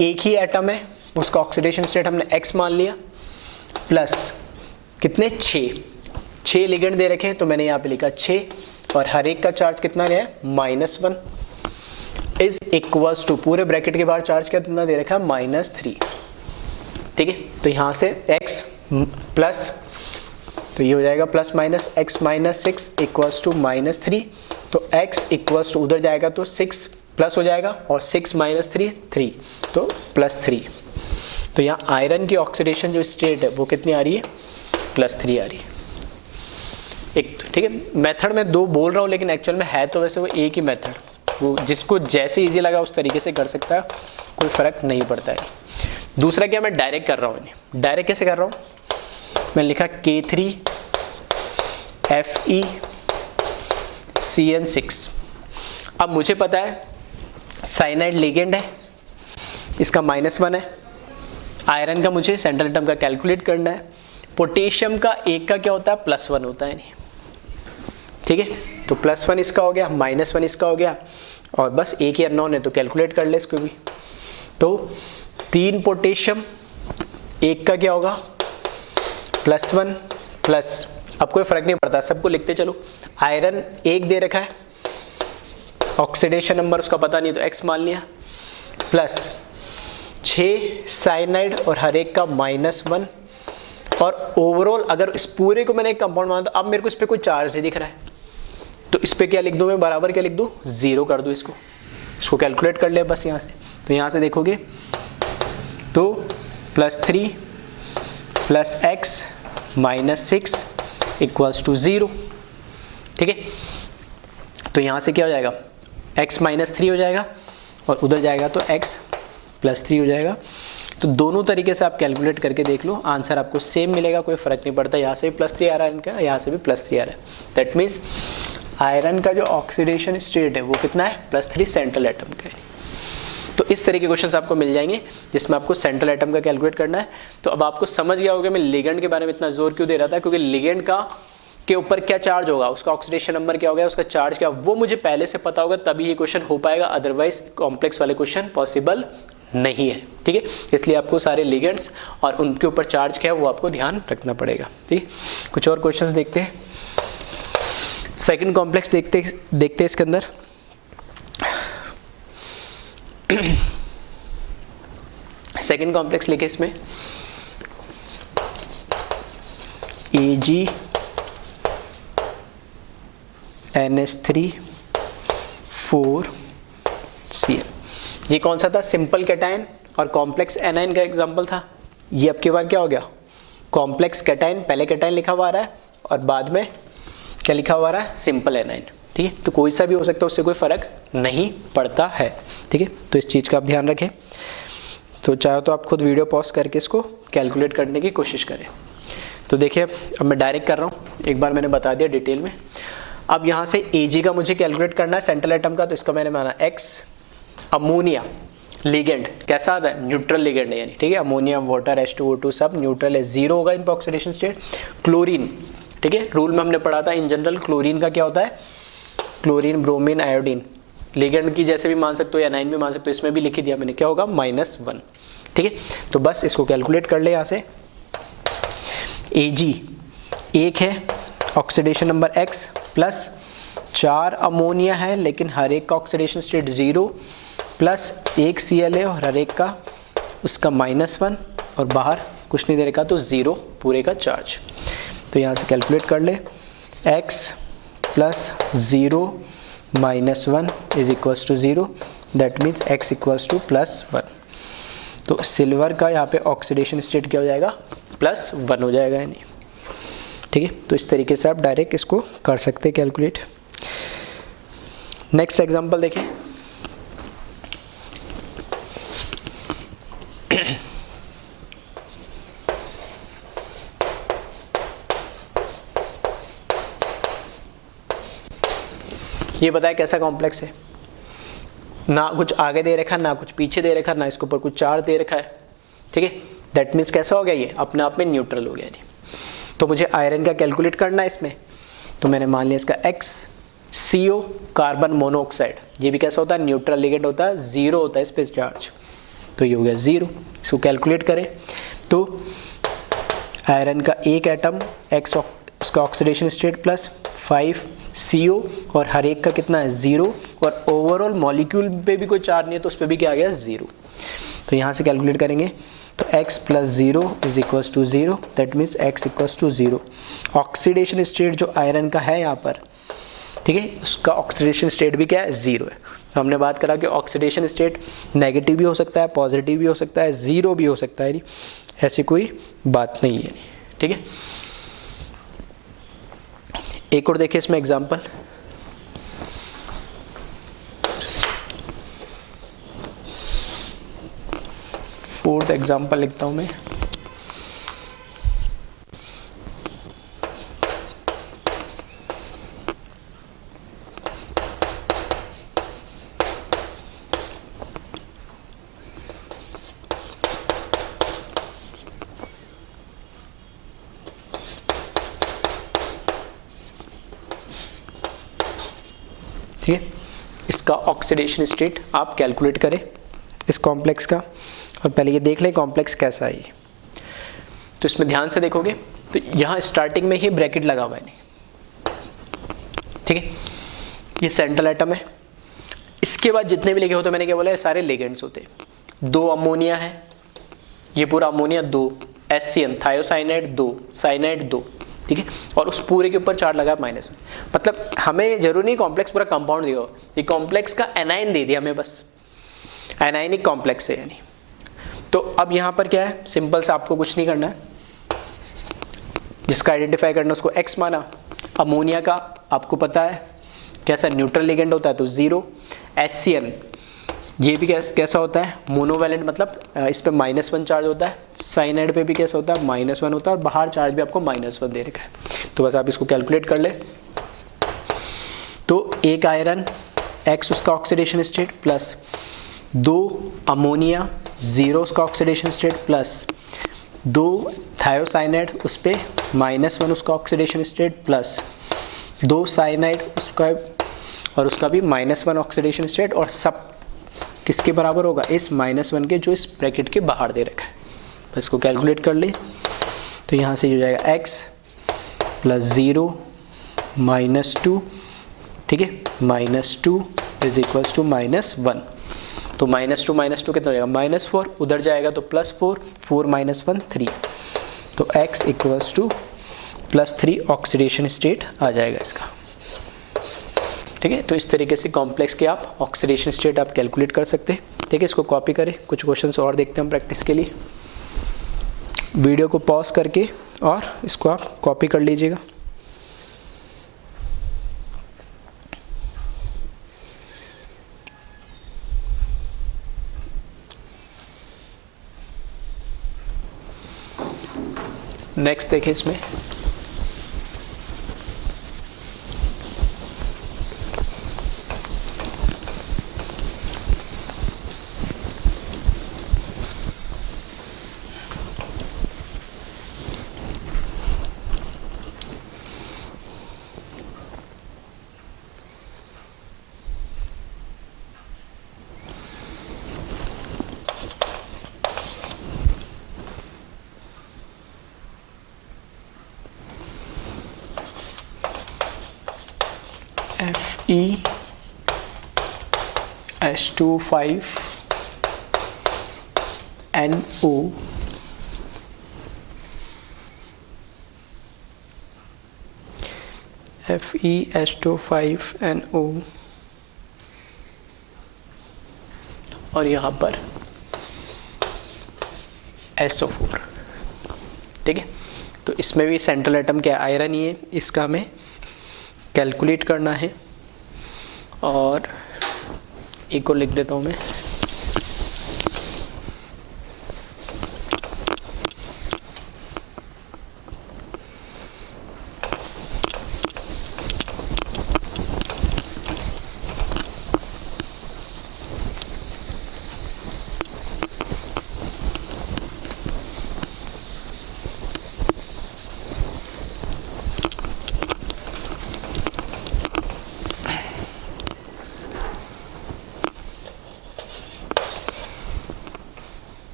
एक ही एटम है, उसका ऑक्सीडेशन स्टेट हमने x मान लिया, प्लस कितने 6 लिगेंड दे रखे हैं, तो मैंने यहाँ पे लिखा 6, और हर एक का चार्ज कितना गया है, -1 इज इक्वल्स टू, पूरे ब्रैकेट के बाहर चार्ज कितना दे रखा है, -3, ठीक है। तो यहाँ से x प्लस, तो ये हो जाएगा plus minus x minus 6 equals to -3, तो x इक्वल्स टू उधर जाएगा तो 6 प्लस हो जाएगा, और 6 माइनस 3 3, तो +3। तो यहाँ आयरन की ऑक्सीडेशन जो स्टेट है वो कितनी आ रही है, +3 आ रही है। एक, ठीक है, मेथड में 2 बोल रहा हूँ, लेकिन एक्चुअल में है तो वैसे वो एक ही मेथड, वो जिसको जैसे इजी लगा उस तरीके से कर सकता है, कोई फ़र्क नहीं पड़ता है। दूसरा क्या, मैं डायरेक्ट कर रहा हूँ, डायरेक्ट कैसे कर रहा हूँ, मैंने लिखा K3FeCN6। अब मुझे पता है साइनाइड लिगेंड है, इसका -1 है, आयरन का मुझे सेंट्रल एटम का कैलकुलेट करना है, पोटेशियम का एक का क्या होता है, +1 होता है, नहीं, ठीक है। तो +1 इसका हो गया, -1 इसका हो गया, और बस एक ही अननोन है तो कैलकुलेट कर ले इसको भी। तो 3 पोटेशियम, एक का क्या होगा, +1 प्लस, अब कोई फर्क नहीं पड़ता, सबको लिखते चलो। आयरन एक दे रखा है, ऑक्सीडेशन नंबर उसका पता नहीं तो x मान लिया, प्लस 6 साइनाइड और हर एक का -1, और ओवरऑल अगर इस पूरे को मैंने एक कंपाउंड माना तो अब मेरे को इस पर कोई चार्ज नहीं दिख रहा है, तो इस पर क्या लिख दूँ मैं, बराबर क्या लिख दूँ, 0 कर दूँ इसको कैलकुलेट कर ले बस यहाँ से। तो यहाँ से देखोगे तो +3 प्लस x -6 इक्वल्स टू 0, ठीक है। तो यहाँ से क्या हो जाएगा, x -3 हो जाएगा, और उधर जाएगा तो x +3 हो जाएगा। तो दोनों तरीके से आप कैलकुलेट करके देख लो, आंसर आपको सेम मिलेगा, कोई फ़र्क नहीं पड़ता, यहाँ से भी +3 आ रहा है इनका, यहाँ से भी +3 आ रहा है। दैट मीन्स आयरन का जो ऑक्सीडेशन स्टेट है वो कितना है, +3 सेंट्रल एटम का है। तो इस तरह के क्वेश्चंस आपको मिल जाएंगे जिसमें आपको सेंट्रल एटम का कैलकुलेट करना है। तो अब आपको समझ गया होगा मैं लिगेंड के बारे में इतना जोर क्यों दे रहा था, क्योंकि लिगेंड का के ऊपर क्या चार्ज होगा, उसका ऑक्सीडेशन नंबर क्या होगा, उसका चार्ज क्या, वो मुझे पहले से पता होगा तभी ये क्वेश्चन हो पाएगा, अदरवाइज कॉम्प्लेक्स वाले क्वेश्चन पॉसिबल नहीं है, ठीक है। इसलिए आपको सारे लिगेंड्स और उनके ऊपर चार्ज क्या है वो आपको ध्यान रखना पड़ेगा, ठीक है। कुछ और क्वेश्चंस देखते हैं, सेकंड कॉम्प्लेक्स देखते हैं इसके अंदर। सेकंड कॉम्प्लेक्स लिखे इसमें AgNH3 4Cl। ये कौन सा था, सिंपल कैटायन और कॉम्प्लेक्स एनायन का एग्जांपल था। ये अब की बार क्या हो गया, कॉम्प्लेक्स कैटायन, पहले कैटायन लिखा हुआ आ रहा है और बाद में क्या लिखा हुआ आ रहा है, सिंपल एनायन, ठीक है। तो कोई सा भी हो सकता है, उससे कोई फर्क नहीं पड़ता है, ठीक है। तो इस चीज़ का आप ध्यान रखें। तो चाहे तो आप खुद वीडियो पॉज करके इसको कैलकुलेट करने की कोशिश करें। तो देखिए अब मैं डायरेक्ट कर रहा हूँ, एक बार मैंने बता दिया डिटेल में। अब यहाँ से Ag का मुझे कैलकुलेट करना है सेंट्रल एटम का, तो इसका मैंने माना X। अमोनिया लिगेंड कैसा आता है, न्यूट्रल लिगेंड है यानी, ठीक है। अमोनिया, वाटर, H2O2 सब न्यूट्रल है, 0 होगा इन ऑक्सीडेशन स्टेट। क्लोरीन, ठीक है, रूल में हमने पढ़ा था इन जनरल, क्लोरीन का क्या होता है, क्लोरीन, ब्रोमीन, आयोडीन, लिगेंड की जैसे भी मान सकते हो या 9 भी मान सकते हो, इसमें भी लिख दिया मैंने, क्या होगा, -1, ठीक है। तो बस इसको कैलकुलेट कर ले यहाँ से। Ag एक है, oxidation number X, plus 4 ammonia है लेकिन हर एक का ऑक्सीडेशन स्टेट 0, प्लस 1 Cl है और हर एक का उसका -1, और बाहर कुछ नहीं दे रखा तो 0 पूरे का चार्ज। तो यहाँ से कैलकुलेट कर ले, X plus 0 -1 is equals to 0, that means X equals to +1। तो सिल्वर का यहाँ पे ऑक्सीडेशन स्टेट क्या हो जाएगा, +1 हो जाएगा यानी। ठीक है, तो इस तरीके से आप डायरेक्ट इसको कर सकते हैं कैलकुलेट। नेक्स्ट एग्जांपल देखें। ये बताए कैसा कॉम्प्लेक्स है, ना कुछ आगे दे रखा, ना कुछ पीछे दे रखा, ना इसके ऊपर कुछ चार्ज दे रखा है। ठीक है, दैट मीन्स कैसा हो गया, ये अपने आप में न्यूट्रल हो गया। नहीं तो मुझे आयरन का कैलकुलेट करना है इसमें, तो मैंने मान लिया इसका XCO कार्बन मोनोऑक्साइड, ये भी कैसा होता है, न्यूट्रल लिगेंड होता है, जीरो होता है इस पे चार्ज, तो ये हो गया जीरो। इसको कैलकुलेट करें तो आयरन का एक एटम X उसका ऑक्सीडेशन स्टेट प्लस 5CO और हर एक का कितना है, जीरो, और ओवरऑल मॉलिक्यूल पे भी कोई चार्ज नहीं है तो उस पर भी क्या आ गया, जीरो। तो यहाँ से कैलकुलेट करेंगे तो x plus zero is equals to zero, that means x equals to zero. Oxidation state जो आयरन का है यहाँ पर, ठीक है, उसका ऑक्सीडेशन स्टेट भी क्या है, जीरो है। तो हमने बात करा कि ऑक्सीडेशन स्टेट नेगेटिव भी हो सकता है, पॉजिटिव भी हो सकता है, जीरो भी हो सकता है, ऐसी कोई बात नहीं है। ठीक है, एक और देखिए इसमें एग्जांपल। फोर्थ एग्जांपल लिखता हूं मैं। ठीक है, इसका ऑक्सीडेशन स्टेट आप कैलकुलेट करें इस कॉम्प्लेक्स का, और पहले ये देख लें कॉम्प्लेक्स कैसा है। तो इसमें ध्यान से देखोगे तो यहाँ स्टार्टिंग में ही ब्रैकेट लगा हुआ है, नहीं, ठीक है, ये सेंट्रल एटम है। इसके बाद जितने भी लिखे होते, मैंने क्या बोला, सारे लिगेंड्स होते। दो अमोनिया है, ये पूरा अमोनिया, दो HCN थायोसाइनाइड, दो साइनाइड, दो, ठीक है, और उस पूरे के ऊपर चार्ज लगा माइनस में। मतलब हमें जरूरी नहीं कॉम्प्लेक्स पूरा कंपाउंड दिया हो, ये कॉम्प्लेक्स का एनाइन दे दिया हमें, बस एनाइनिक कॉम्प्लेक्स है यानी। तो अब यहाँ पर क्या है, सिंपल से आपको कुछ नहीं करना है, जिसका आइडेंटिफाई करना उसको X माना। अमोनिया का आपको पता है कैसा न्यूट्रल लिगेंड होता है, तो जीरो। HCN ये भी कैसा होता है, मोनोवैलेंट, मतलब इस पे -1 चार्ज होता है। साइनाइड पे भी कैसा होता है, -1 होता है, और बाहर चार्ज भी आपको -1 दे रखा है। तो बस आप इसको कैलकुलेट कर ले। तो एक आयरन X उसका ऑक्सीडेशन स्टेट प्लस दो अमोनिया जीरो उसका ऑक्सीडेशन स्टेट प्लस दो थायोसाइनाइड उस पे -1 उसका ऑक्सीडेशन स्टेट प्लस दो साइनाइड उसका और उसका भी -1 ऑक्सीडेशन स्टेट, और सब किसके बराबर होगा, इस -1 के जो इस ब्रैकेट के बाहर दे रखा है। बस इसको कैलकुलेट कर ले तो यहाँ से हो जाएगा x प्लस 0 -2, ठीक है, -2 इज इक्वल्स टू -1। तो -2 कितना हो जाएगा, -4, उधर जाएगा तो +4, 4 - 1 3, तो x equals to +3 oxidation state आ जाएगा इसका। ठीक है, तो इस तरीके से कॉम्प्लेक्स के आप ऑक्सीडेशन स्टेट आप कैलकुलेट कर सकते हैं। ठीक है, इसको कॉपी करें, कुछ क्वेश्चंस और देखते हैं हम प्रैक्टिस के लिए। वीडियो को पॉज करके और इसको आप कॉपी कर लीजिएगा। नेक्स्ट देखें इसमें, FeH2O5NO FeH2O5NO और यहाँ पर SO4। ठीक है, तो इसमें भी सेंट्रल एटम क्या आयरन ही है, इसका हमें कैलकुलेट करना है। और एक और लिख देता हूँ मैं,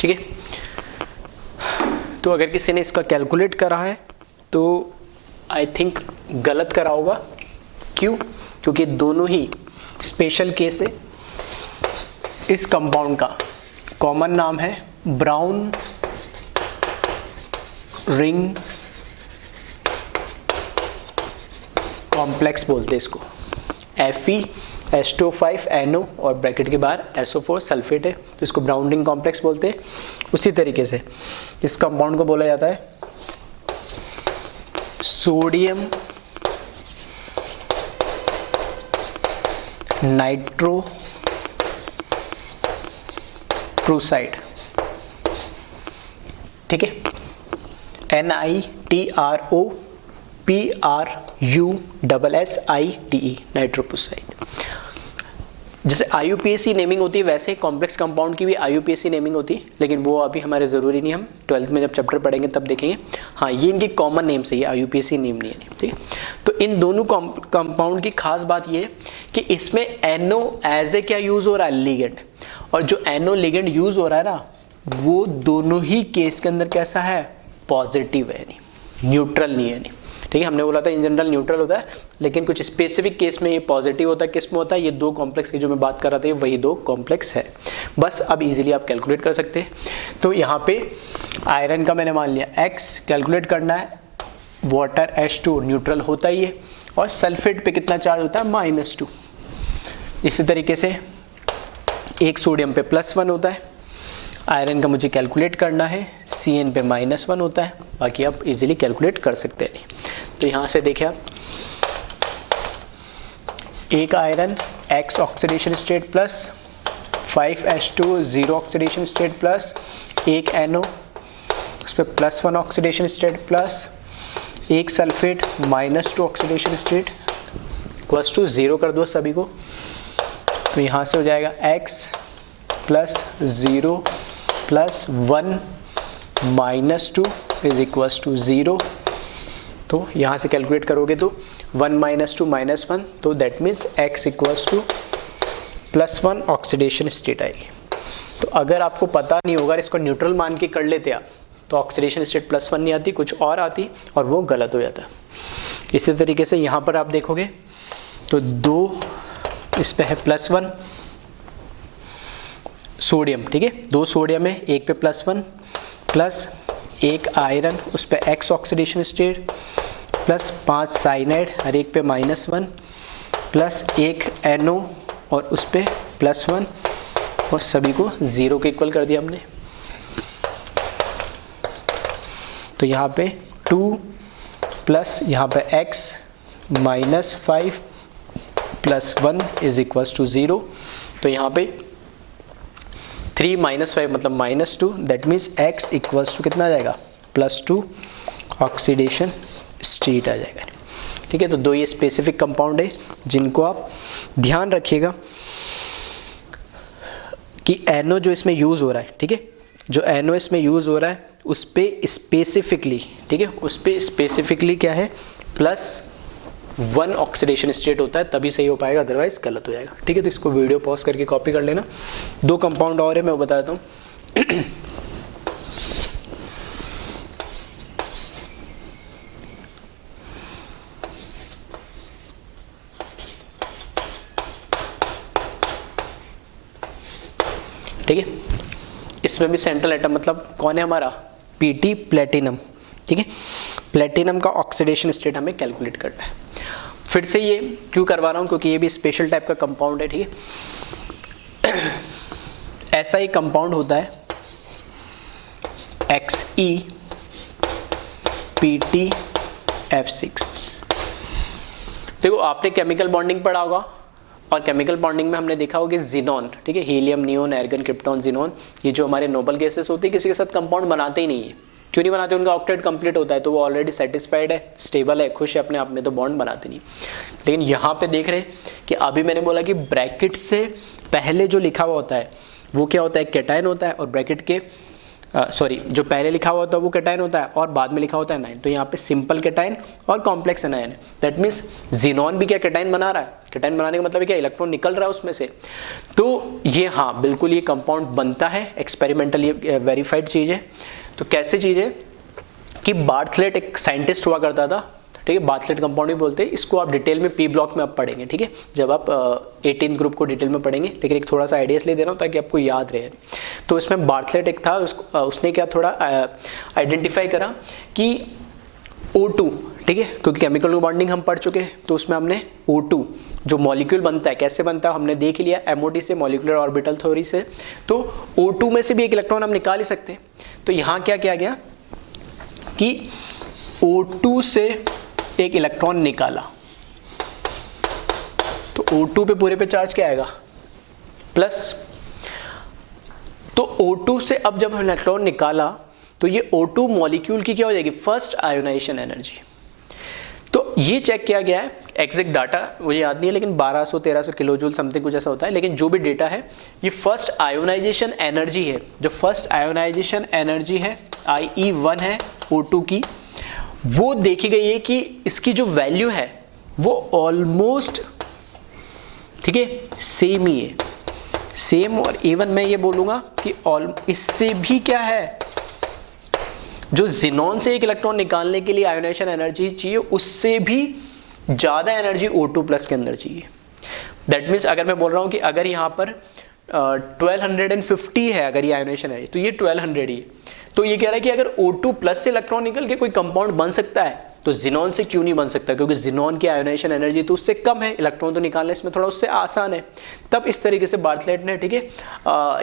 ठीक है। तो अगर किसी ने इसका कैलकुलेट करा है तो आई थिंक गलत करा होगा। क्यों? क्योंकि दोनों ही स्पेशल केस है। इस कंपाउंड का कॉमन नाम है ब्राउन रिंग कॉम्प्लेक्स बोलते हैं इसको, FeH2O5NO और ब्रैकेट के बाहर SO4 सल्फेट है, तो इसको ब्राउन रिंग कॉम्प्लेक्स बोलते हैं। उसी तरीके से इस कंपाउंड को बोला जाता है सोडियम नाइट्रो प्रोसाइड, ठीक है, NITROPRUSSITE नाइट्रोप्रोसाइड। जैसे IUPAC नेमिंग होती है वैसे कॉम्प्लेक्स कंपाउंड की भी IUPAC नेमिंग होती है, लेकिन वो अभी हमारे ज़रूरी नहीं, हम 12th में जब चैप्टर पढ़ेंगे तब देखेंगे। हाँ, ये इनकी कॉमन नेम से, ये IUPAC नेम नहीं है, ठीक है। तो इन दोनों कंपाउंड की खास बात ये है कि इसमें NO एज ए क्या यूज़ हो रहा है, लिगेंड, और जो NO लिगेंड यूज़ हो रहा है ना, वो दोनों ही केस के अंदर कैसा है, पॉजिटिव है, नहीं न्यूट्रल नहीं है, नहीं, ठीक है। हमने बोला था इन जनरल न्यूट्रल होता है, लेकिन कुछ स्पेसिफिक केस में ये पॉजिटिव होता है। किस में होता है? ये दो कॉम्प्लेक्स की जो मैं बात कर रहा था, वही दो कॉम्प्लेक्स है। बस अब इजीली आप कैलकुलेट कर सकते हैं। तो यहाँ पे आयरन का मैंने मान लिया X कैलकुलेट करना है, वाटर H2 न्यूट्रल होता ही है, और सल्फेट पे कितना चार्ज होता है, -2। इसी तरीके से एक सोडियम पे +1 होता है। आयरन का मुझे कैलकुलेट करना है, Cn पे -1 होता है। बाकी आप इजीली कैलकुलेट कर सकते हैं। तो यहाँ से देखिए आप, एक iron X oxidation state plus 5H2 0 oxidation state plus एक NO उस पर +1 ऑक्सीडेशन स्टेट प्लस एक sulphate -2 oxidation state equals to 0 कर दो सभी को। तो यहाँ से हो जाएगा X + 0 + 1 -2 इज इक्वल्स टू 0। तो यहाँ से कैलकुलेट करोगे तो 1 - 2 -1, तो that means X equals to +1 oxidation state आएगी। तो अगर आपको पता नहीं होगा, इसको न्यूट्रल मान के कर लेते आप, तो ऑक्सीडेशन स्टेट +1 नहीं आती, कुछ और आती, और वो गलत हो जाता। इसी तरीके से यहाँ पर आप देखोगे तो 2 इस पे है +1 सोडियम, ठीक है, 2 सोडियम है, एक पे +1 प्लस एक आयरन उस पे X oxidation state plus 5 cyanide हर एक पे -1 प्लस एक NO और उस पे +1 और सभी को 0 के इक्वल कर दिया हमने। तो यहाँ पे 2 प्लस यहाँ पे X -5 + 1 इज इक्वल्स टू 0। तो यहाँ पे 3 - 5 मतलब -2, that means X equals to कितना आ जाएगा, +2 ऑक्सीडेशन स्टेट आ जाएगा, ठीक है। तो दो ये स्पेसिफिक कंपाउंड है जिनको आप ध्यान रखिएगा कि NO जो इसमें यूज़ हो रहा है, ठीक है, जो NO इसमें यूज़ हो रहा है उस पे स्पेसिफिकली, ठीक है, उस पे स्पेसिफिकली क्या है, +1 ऑक्सीडेशन स्टेट होता है, तभी सही हो पाएगा, अदरवाइज गलत हो जाएगा, ठीक है। तो इसको वीडियो पॉज करके कॉपी कर लेना। 2 कंपाउंड और है, मैं वो बता देता हूँ। ठीक है। इसमें भी सेंट्रल एटम मतलब कौन है हमारा, Pt प्लेटिनम, ठीक है। प्लेटिनम का ऑक्सीडेशन स्टेट हमें कैलकुलेट करना है। फिर से ये क्यों करवा रहा हूँ, क्योंकि ये भी स्पेशल टाइप का कंपाउंड है, ठीक है। ऐसा ही कंपाउंड होता है XePtF6। देखो आपने केमिकल बॉन्डिंग पढ़ा होगा, और केमिकल बॉन्डिंग में हमने देखा होगा कि जिनॉन, ठीक है, helium, neon, argon, krypton, xenon, ये जो हमारे नोबल गैसेस होती है किसी के साथ कंपाउंड बनाते ही नहीं है। क्यों नहीं बनाते, उनका ऑक्टेट कंप्लीट होता है तो वो ऑलरेडी सेटिस्फाइड है, स्टेबल है, खुश है अपने आप में, तो बॉन्ड बनाते नहीं। लेकिन यहाँ पे देख रहे कि अभी मैंने बोला कि ब्रैकेट से पहले जो लिखा हुआ होता है वो क्या होता है, कैटायन होता है, और ब्रैकेट के जो पहले लिखा हुआ होता है वो कैटायन होता है और बाद में लिखा होता है एनायन। तो यहाँ पे सिंपल कैटायन और कॉम्प्लेक्स एनायन है। दैट मीन्स जिनॉन भी क्या कैटायन बना रहा है, कैटायन बनाने का मतलब क्या, इलेक्ट्रॉन निकल रहा है उसमें से। तो ये हाँ बिल्कुल ये कंपाउंड बनता है, एक्सपेरिमेंटली वेरीफाइड चीज़ है। तो कैसे चीज़ है कि बार्थलेट एक साइंटिस्ट हुआ करता था, ठीक है, बार्थलेट कंपाउंड भी बोलते हैं इसको। आप डिटेल में पी ब्लॉक में आप पढ़ेंगे, ठीक है, जब आप 18 ग्रुप को डिटेल में पढ़ेंगे। लेकिन एक थोड़ा सा आइडिया इसलिए दे रहा हूँ ताकि आपको याद रहे। तो इसमें बार्थलेट एक था, उसने क्या थोड़ा आइडेंटिफाई करा कि O2, ठीक है, क्योंकि केमिकल बॉन्डिंग हम पढ़ चुके हैं, तो उसमें हमने O2 जो मॉलिक्यूल बनता है कैसे बनता है हमने देख लिया, MOT से, मॉलिक्यूलर ऑर्बिटल थ्योरी से। तो O2 में से भी एक इलेक्ट्रॉन हम निकाल ही सकते हैं। तो यहाँ क्या किया गया कि O2 से एक इलेक्ट्रॉन निकाला, तो O2 पे पूरे पे चार्ज क्या आएगा, प्लस। तो O2 से अब जब हमने इलेक्ट्रॉन निकाला तो ये O2 मॉलिक्यूल की क्या हो जाएगी, फर्स्ट आयोनाइजेशन एनर्जी। तो ये चेक किया गया है, एग्जैक्ट डाटा मुझे याद नहीं है, लेकिन 1200-1300 किलो जूल समथिंग कुछ ऐसा होता है। लेकिन जो भी डेटा है ये फर्स्ट आयोनाइजेशन एनर्जी है, जो फर्स्ट आयोनाइजेशन एनर्जी है IE1 है O2 की, वो देखी गई है कि इसकी जो वैल्यू है वो ऑलमोस्ट, ठीक है, सेम ही है, सेम। और इवन मैं ये बोलूँगा कि इससे भी क्या है, जो जिनॉन से एक इलेक्ट्रॉन निकालने के लिए आयोनाइजेशन एनर्जी चाहिए उससे भी ज़्यादा एनर्जी O2 प्लस के अंदर चाहिए। दैट मीन्स अगर मैं बोल रहा हूँ कि अगर यहाँ पर 1250 है अगर ये आयोनाइजेशन एनर्जी, तो ये 1200 ही है। तो ये कह रहा है कि अगर O2 प्लस से इलेक्ट्रॉन निकल के कोई कंपाउंड बन सकता है तो जिनॉन से क्यों नहीं बन सकता, क्योंकि जिनॉन की आयोनाइजेशन एनर्जी तो उससे कम है, इलेक्ट्रॉन तो निकालने इसमें थोड़ा उससे आसान है। तब इस तरीके से बार्थलेट ने, ठीक है,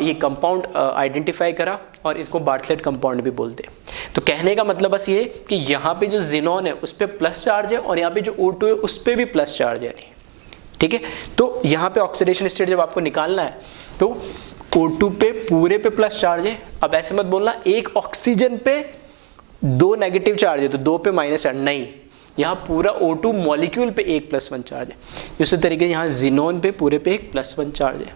ये कंपाउंड आइडेंटिफाई करा और इसको बार्थलेट कंपाउंड भी बोलते हैं। तो कहने का मतलब बस ये कि यहाँ पे जो जिनॉन है उस पर प्लस चार्ज है और यहाँ पे जो O2 है उस पर भी प्लस चार्ज है, ठीक है। तो यहाँ पे ऑक्सीडेशन स्टेट जब आपको निकालना है तो O2 पे पूरे पे प्लस चार्ज है। अब ऐसे मत बोलना एक ऑक्सीजन पे 2 नेगेटिव चार्ज है तो 2 पे माइनस चार्ज, नहीं, यहाँ पूरा O2 मॉलिक्यूल पे 1 +1 चार्ज है। उसी तरीके यहाँ जिनॉन पे पूरे पे 1 +1 चार्ज है।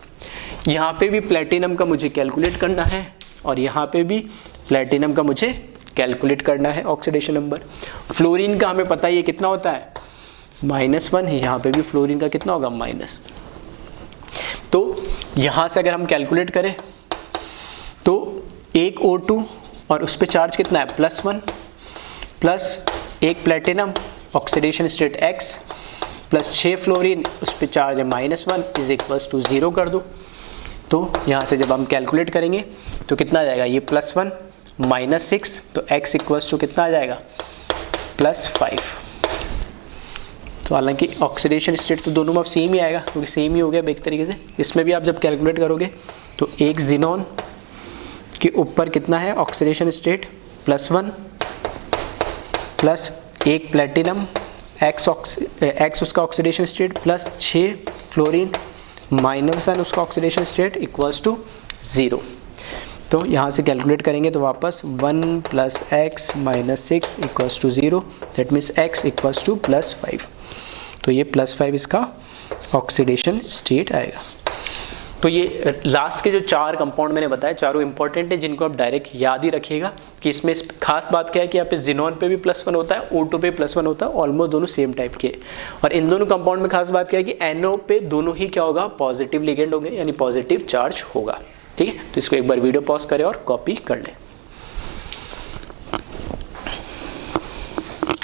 यहाँ पे भी प्लेटिनम का मुझे कैलकुलेट करना है और यहाँ पे भी प्लेटिनम का मुझे कैलकुलेट करना है ऑक्सीडेशन नंबर। फ्लोरीन का हमें पता ही है कितना होता है, -1 है। यहाँ पे भी फ्लोरीन का कितना होगा, -। तो यहाँ से अगर हम कैलकुलेट करें तो एक O2 और उस पर चार्ज कितना है, +1 प्लस एक platinum oxidation state X plus 6 fluorine उस पर चार्ज है -1 = 0 कर दो। तो यहाँ से जब हम कैलकुलेट करेंगे तो कितना आ जाएगा, ये +1 -6, तो X = कितना आ जाएगा, +5। तो हालांकि ऑक्सीडेशन स्टेट तो दोनों में अब सेम ही आएगा क्योंकि सेम ही हो गया एक तरीके से। इसमें भी आप जब कैलकुलेट करोगे तो एक जिनॉन के ऊपर कितना है ऑक्सीडेशन स्टेट, +1 प्लस एक प्लेटिनम X उसका ऑक्सीडेशन स्टेट प्लस 6 फ्लोरीन -1 उसका ऑक्सीडेशन स्टेट = 0। तो यहाँ से कैलकुलेट करेंगे तो वापस 1 + X - 6 = 0। That means X = +5। तो ये +5 इसका ऑक्सीडेशन स्टेट आएगा। तो ये लास्ट के जो 4 कंपाउंड मैंने बताया चारों इंपॉर्टेंट है, जिनको आप डायरेक्ट याद ही रखिएगा कि इसमें खास बात क्या है कि यहाँ पे जिनॉन पे भी +1 होता है, O2 पे +1 होता है, ऑलमोस्ट दोनों सेम टाइप के। और इन दोनों कंपाउंड में खास बात क्या है कि NO पे दोनों ही क्या होगा, पॉजिटिव लिगेंड होंगे, यानी पॉजिटिव चार्ज होगा, ठीक है। तो इसको एक बार वीडियो पॉज करें और कॉपी कर लें।